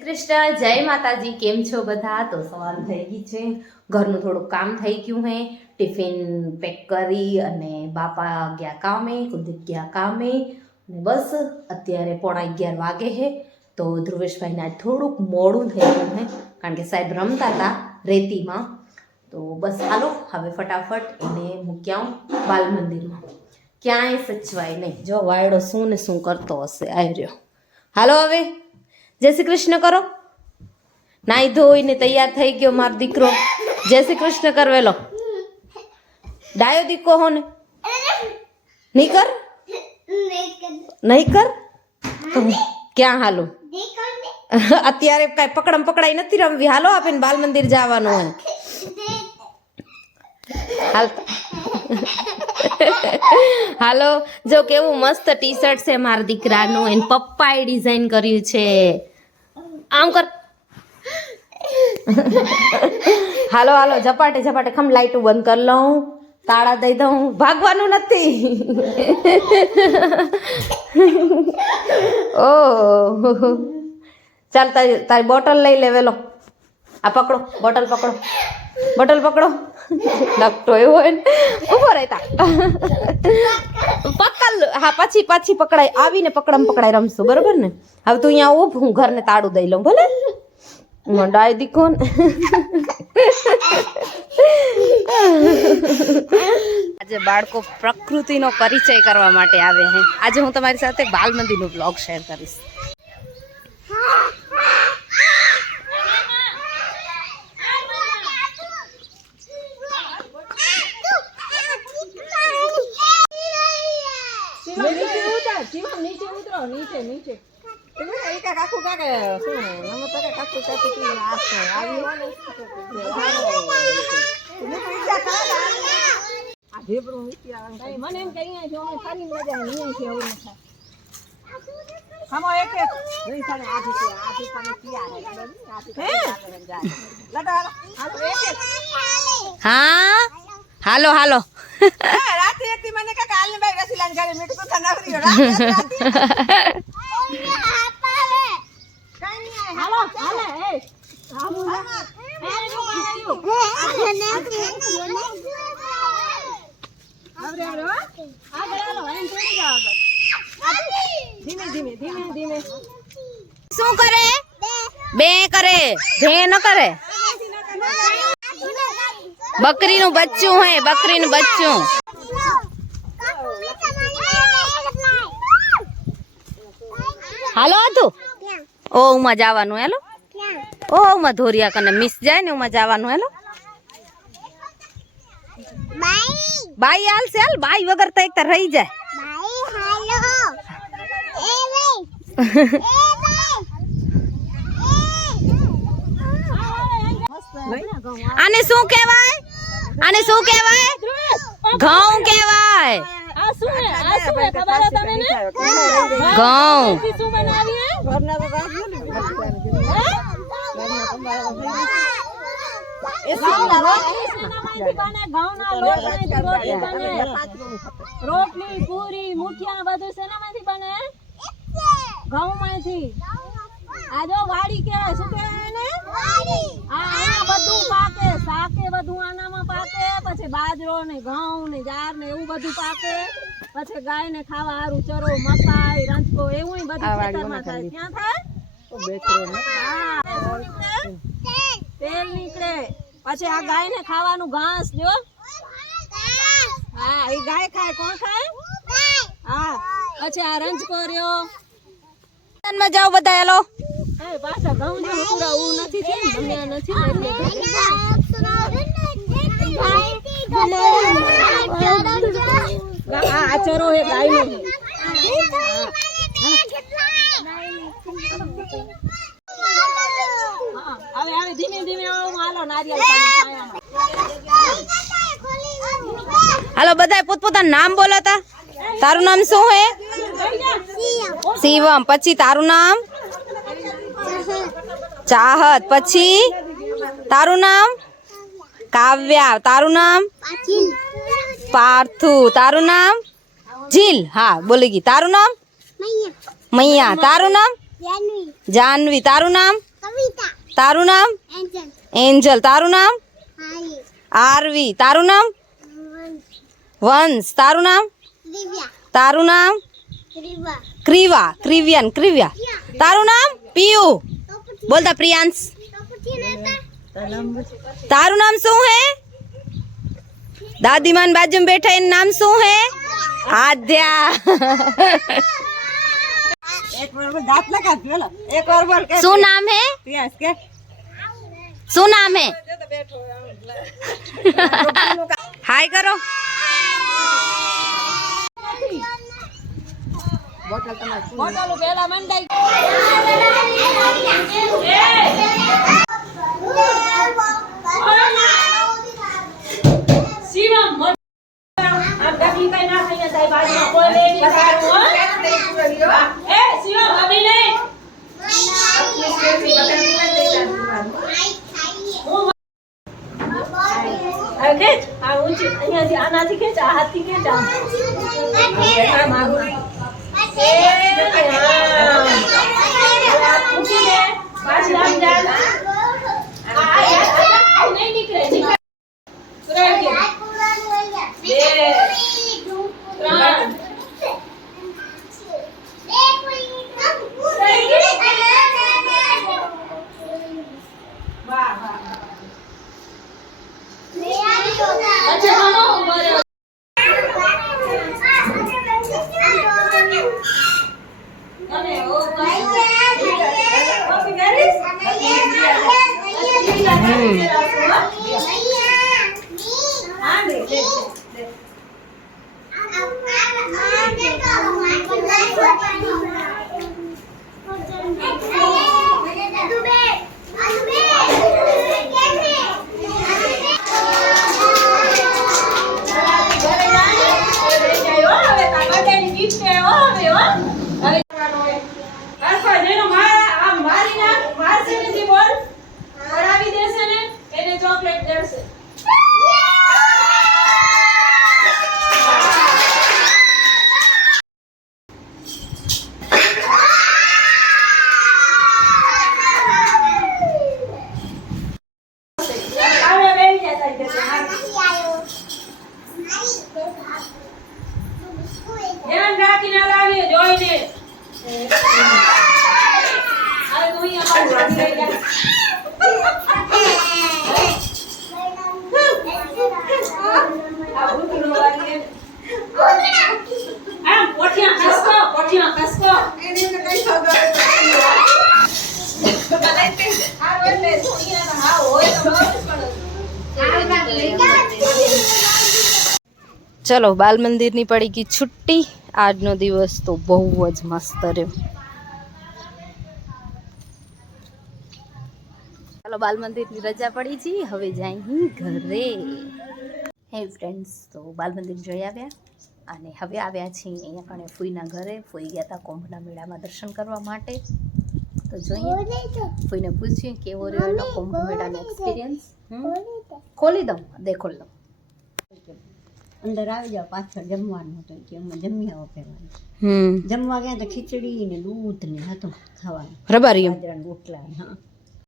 કૃષ્ણ જય માતાજી કેમ છો બધા તો સવાર થઈ ગઈ છે ઘરનું થોડું કામ થઈ ગયું હે ટિફિન પેક કરી અને બાપા ગયા કામે કુલદીપ ગયા કામે અને બસ અત્યારે 11:15 વાગે હે તો ધ્રુવેશભાઈને આજ થોડુંક મોડું થઈ ગયું હે કારણ કે સાહેબ રમતા હતા રેતીમાં તો બસ હાલો હવે ફટાફટ એને મૂક્યા બાલ મંદિરમાં ક્યાંય સચવાય નહીં જો વાયડો શું ને શું કરતો હશે આવી રહ્યો હાલો હવે જય શ્રી કૃષ્ણ કરો નાઈ ધોઈને તૈયાર થઈ ગયો મારો દીકરો જય શ્રી કૃષ્ણ કરવેલો ડાયો દીકો હો ને નહીં કર નહીં કર તો ક્યાં હાલો અત્યારે કાંઈ પકડમ પકડાઈ નથી રમવી હાલો આપીને બાલ મંદિર જવાનું હોય હાલતા હાલો જો કેવું મસ્ત ટી શર્ટ છે મારા દીકરાનું એને પપ્પાએ ડિઝાઇન કર્યું છે આમ કર હાલો હાલો ઝપાટે ઝપાટે ખમ લાઈટું બંધ કરી લઉં તાળા દઈ દઉં ભાગવાનું નથી ઓ ચાલ તારી બોટલ લઈ લેવેલો આ પકડો બોટલ પકડો લગતો એવો હોય ને ઉભો રહેતા પકડ હા પછી પકડાય આવીને પકડાય રમશું બરોબર ને હવે તું અહીંયા ઉભ હું ઘરને તાળું દઈ લઉં ભલે ડાય દીકો ને આજે બાળકો પ્રકૃતિનો પરિચય કરવા માટે આવે છે આજે હું તમારી સાથે બાલ મંદિરનો બ્લોગ શેર કરીશ નીચે ઉતરો નીચે હા હાલો હાલો રાતે એકથી મને કે કાલને ભાઈ રસીલાન ઘરે મીઠું તો નવરીઓ રાતે હાલો હાલે એ આમુ ધીમે શું કરે બે કરે ભે ન કરે બકરીનું બચ્ચું હે બકરીનું બચ્ચું હાલો હતું ઓ ઉમાં જવાનું હેલો ઓ ઉમાં ધોરિયા કને મિસ જાય ને ઉમાં જવાનું હેલો બાઈ હાલશે હાલ બાઈ વગર તો એક તો રહી જાય આને શું કહેવાય ઘઉં કહેવાય ઘઉં રોટલી પૂરી મુઠિયા બધું શેનામાંથી બને ઘઉં માંથી આ જો વાડી કહેવાય શું કહેવાય ને આ બધું પાકે શાકે બધું આનામાં પાકે પછી બાજરો ને ઘઉં ને જાર ને એવું બધું પાકે પછી ગાય ને ખાવા હારું ચરો મકાઈ રંજકો એવું બધું ખેતરમાં થાય ક્યાં થાય તેલ નીકળે પછી આ ગાય ને ખાવાનું ઘાસ જો હા એ ગાય ખાય કોણ ખાય હા પછી આ રંજકો રહ્યો માં જાઓ બધા હેલો એ પાછા ઘઉં જો પૂરા ઉ નથી છે બન્યા નથી આ ચરો હે ગાય નો હવે ધીમે હાલો નારિયેળ હાલો બધા પોતપોતાનું નામ બોલાતા તારું નામ શું હે શિવમ પછી તારું નામ ચાહત પછી તારું નામ કાવ્યા તારું નામ પાર્થુ તારું નામ જીલ હા બોલી ગઈ તારું નામ મૈયા તારું નામ જાનવી તારું નામ તારું નામ એન્જલ. તારું નામ આરવી. તારું નામ વંશ. તારું નામ તારું નામ ક્રિવા. ક્રિવ્યાન. ક્રિવ્યા. તારું નામ પિયુ. બોલતા પ્રિયાંશ. તારું નામ શું હે? દાદીમાન બાજુમાં બેઠા એનું નામ શું હે? આદ્યા. શું નામ હે? શું નામ હે? હાય કરો. બોટલ પેલા મંડાઈ શિવમ આમ ડબલી કઈ ના થઈ જાય બાજુમાં કોઈ લે ની સારું હો એ શિવમ અભી લે ઓકે આ ઊંચી અહીંયાથી આનાથી ખેંચ આ હાથથી ખેંચ આ મારું પાછી આમ જા નહીં નીકળે ધ્યાન રાખીને લાવીએ જોઈને આ તો અહીંયા પાછળ લઈ જા આ ભૂતનો વાગે આમ પોઠિયા કસકો એને કઈ ખબર આ એટલે સોનિયા હા હોય તો બસ ચલો બાલ મંદિરની પડી ગઈ છુટ્ટી. આજનો દિવસ તો બહુ જ મસ્ત રહ્યો. ચાલો બાલ મંદિરની રજા પડી છે, હવે જાય ઘરે. હે ફ્રેન્ડ્સ, તો બાલ મંદિર જોઈ આવ્યા અને હવે આવ્યા છીએ અહીંયા કણે ફૂઈના ઘરે. ફૂઈ ગયા હતા કુંભના મેળામાં દર્શન કરવા માટે. તો જોઈએ ફૂઈને પૂછીએ કેવો રહ્યો એનો કુંભ મેળાનો એક્સપિરિયન્સ. ખોલી દઉં, દે ખોલી દઉં. અંદર આવી જાવ, પાછળ જમવાનું હતું કે અમે જમી આવો પહેલા. જમવા ગયા તો ખીચડી ને દૂધ ને હતું ખાવાનું, રબારી રોટલા. હા